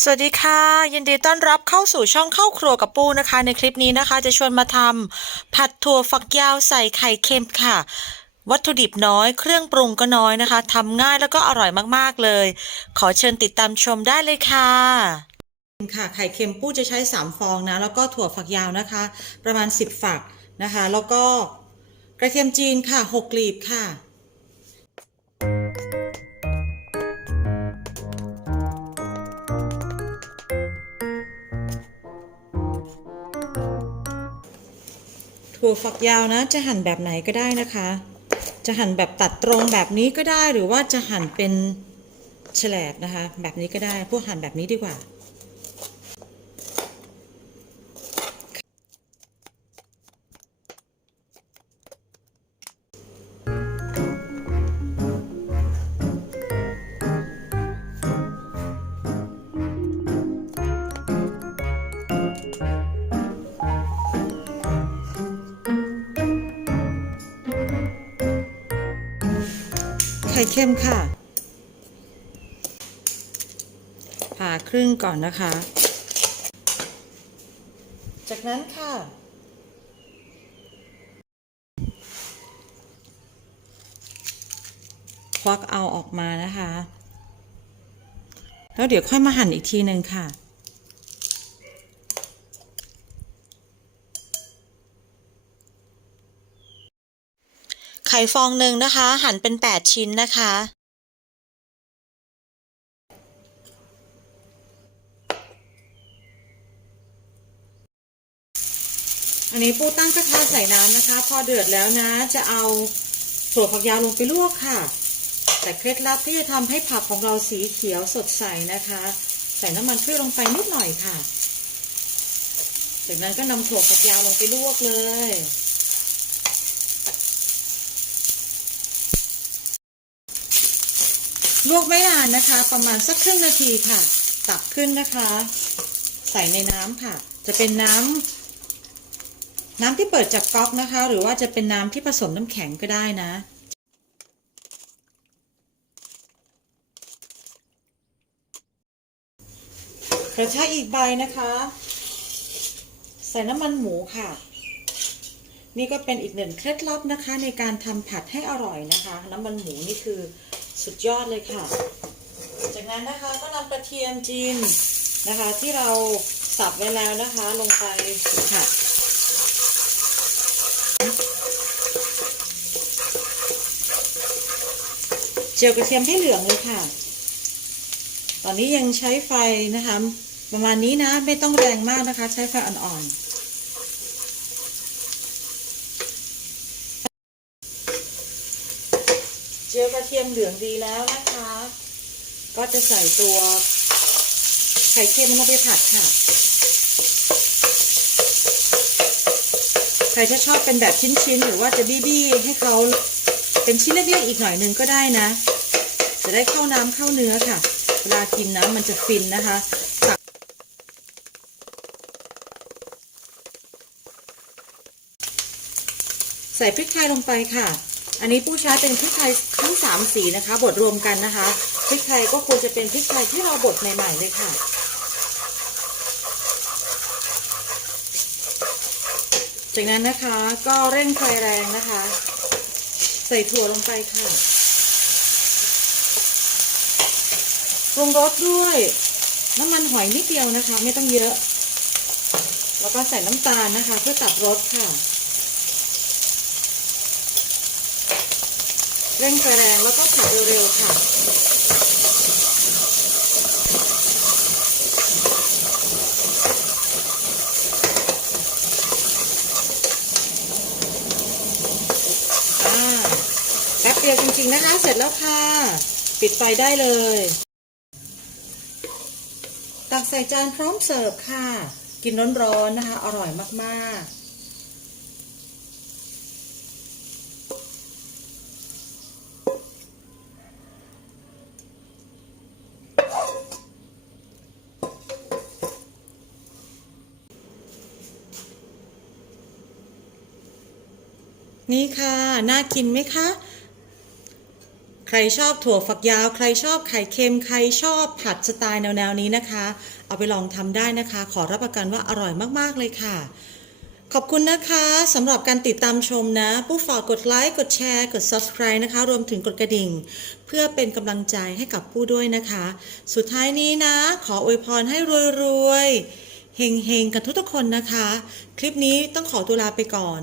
สวัสดีค่ะ ยินดีต้อนรับเข้าสู่ช่องเข้าครัวกับปูนะคะ ในคลิปนี้นะคะ จะชวนมาทำผัดถั่วฝักยาวใส่ไข่เค็มค่ะ วัตถุดิบน้อยเครื่องปรุงก็น้อยนะคะทำง่ายแล้วก็อร่อยมากๆเลย ขอเชิญติดตามชมได้เลยค่ะค่ะ ไข่เค็มปูจะใช้ 3 ฟองนะ แล้วก็ถั่วฝักยาวนะคะ ประมาณ 10 ฝักนะคะ แล้วก็กระเทียมจีนค่ะ 6กลีบค่ะ ถั่วฝักยาวนะ จะหั่นแบบไหนก็ได้นะคะ จะหั่นแบบตัดตรงแบบนี้ก็ได้หรือว่าจะหั่นเป็นแฉลบนะคะ แบบนี้ก็ได้ พวกหั่นแบบนี้ดีกว่า ไข่เค็มค่ะ ผ่าครึ่งก่อนนะคะ จากนั้นค่ะ ควักเอาออกมานะคะ แล้วเดี๋ยวค่อยมาหั่นอีกทีหนึ่งค่ะ ไข่ฟองหนึ่งนะคะ หั่นเป็น 8 ชิ้นนะคะ อันนี้ปูตั้งกระทะใส่น้ำนะคะ พอเดือดแล้วนะ จะเอาถั่วฝักยาวลงไปลวกค่ะ แต่เคล็ดลับที่จะทำให้ผักของเราสีเขียวสดใสนะคะ ใส่น้ำมันพืชลงไปนิดหน่อยค่ะ จากนั้นก็นำถั่วฝักยาวลงไปลวกเลย ลวกไม่นานนะคะ ประมาณสักครึ่งนาทีค่ะ ตักขึ้นนะคะ ใส่ในน้ำค่ะ จะเป็นน้ำน้ำที่เปิดจากก๊อกนะคะ หรือว่าจะเป็นน้ำที่ผสมน้ำแข็งก็ได้นะกระชายอีกใบนะคะ ใส่น้ำมันหมูค่ะ นี่ก็เป็นอีกหนึ่งเคล็ดลับนะคะ ในการทำผัดให้อร่อยนะคะ น้ำมันหมูนี่คือ สุดยอดเลยค่ะ จากนั้นนะคะก็นำกระเทียมจีนนะคะ ที่เราสับไว้แล้วนะคะ ลงไปผัดเจียวกระเทียมให้เหลืองเลยค่ะ ตอนนี้ยังใช้ไฟนะคะ ประมาณนี้นะไม่ต้องแรงมากนะคะ ใช้ไฟอ่อนๆ เจียวกระเทียมเหลืองดีแล้วนะคะ ก็จะใส่ตัวไข่เค็มลงไปผัดค่ะ ใครถ้าชอบเป็นแบบชิ้นๆ หรือว่าจะบี้ๆ ให้เขาเป็นชิ้นเล็กๆ อีกหน่อยนึงก็ได้นะ จะได้เข้าน้ำเข้าเนื้อค่ะ เวลากินนะมันจะฟินนะคะใส่พริกไทยลงไปค่ะ อันนี้ผู้ใช้เป็นพริกไทยทั้งสามสีนะคะบดรวมกันนะคะพริกไทยก็ควรจะเป็นพริกไทยที่เราบดใหม่ๆเลยค่ะจากนั้นนะคะก็เร่งไฟแรงนะคะ ใส่ถั่วลงไปค่ะปรุงรสด้วยน้ำมันหอยนิดเดียวนะคะ ไม่ต้องเยอะ แล้วก็ใส่น้ำตาลนะคะ เพื่อตัดรสค่ะ เร่งไฟแรงแล้วก็ผัดเร็วๆค่ะอ่าแป๊บเดียวจริงๆนะคะ เสร็จแล้วค่ะ ปิดไฟได้เลย ตักใส่จานพร้อมเสิร์ฟค่ะ กินร้อนๆนะคะ อร่อยมากๆ นี่ค่ะ น่ากินไหมคะ ใครชอบถั่วฝักยาว ใครชอบไข่เค็ม ใครชอบผัดสไตล์แนวๆนี้นะคะ เอาไปลองทำได้นะคะ ขอรับประกันว่าอร่อยมากๆเลยค่ะ ขอบคุณนะคะสำหรับการติดตามชมนะ ผู้ฝากกดไลค์ กดแชร์ กด subscribe นะคะ รวมถึงกดกระดิ่ง เพื่อเป็นกำลังใจให้กับผู้ด้วยนะคะ สุดท้ายนี้นะ ขออวยพรให้รวยๆเฮงๆ กันทุกๆคนนะคะ คลิปนี้ต้องขอตัวลาไปก่อน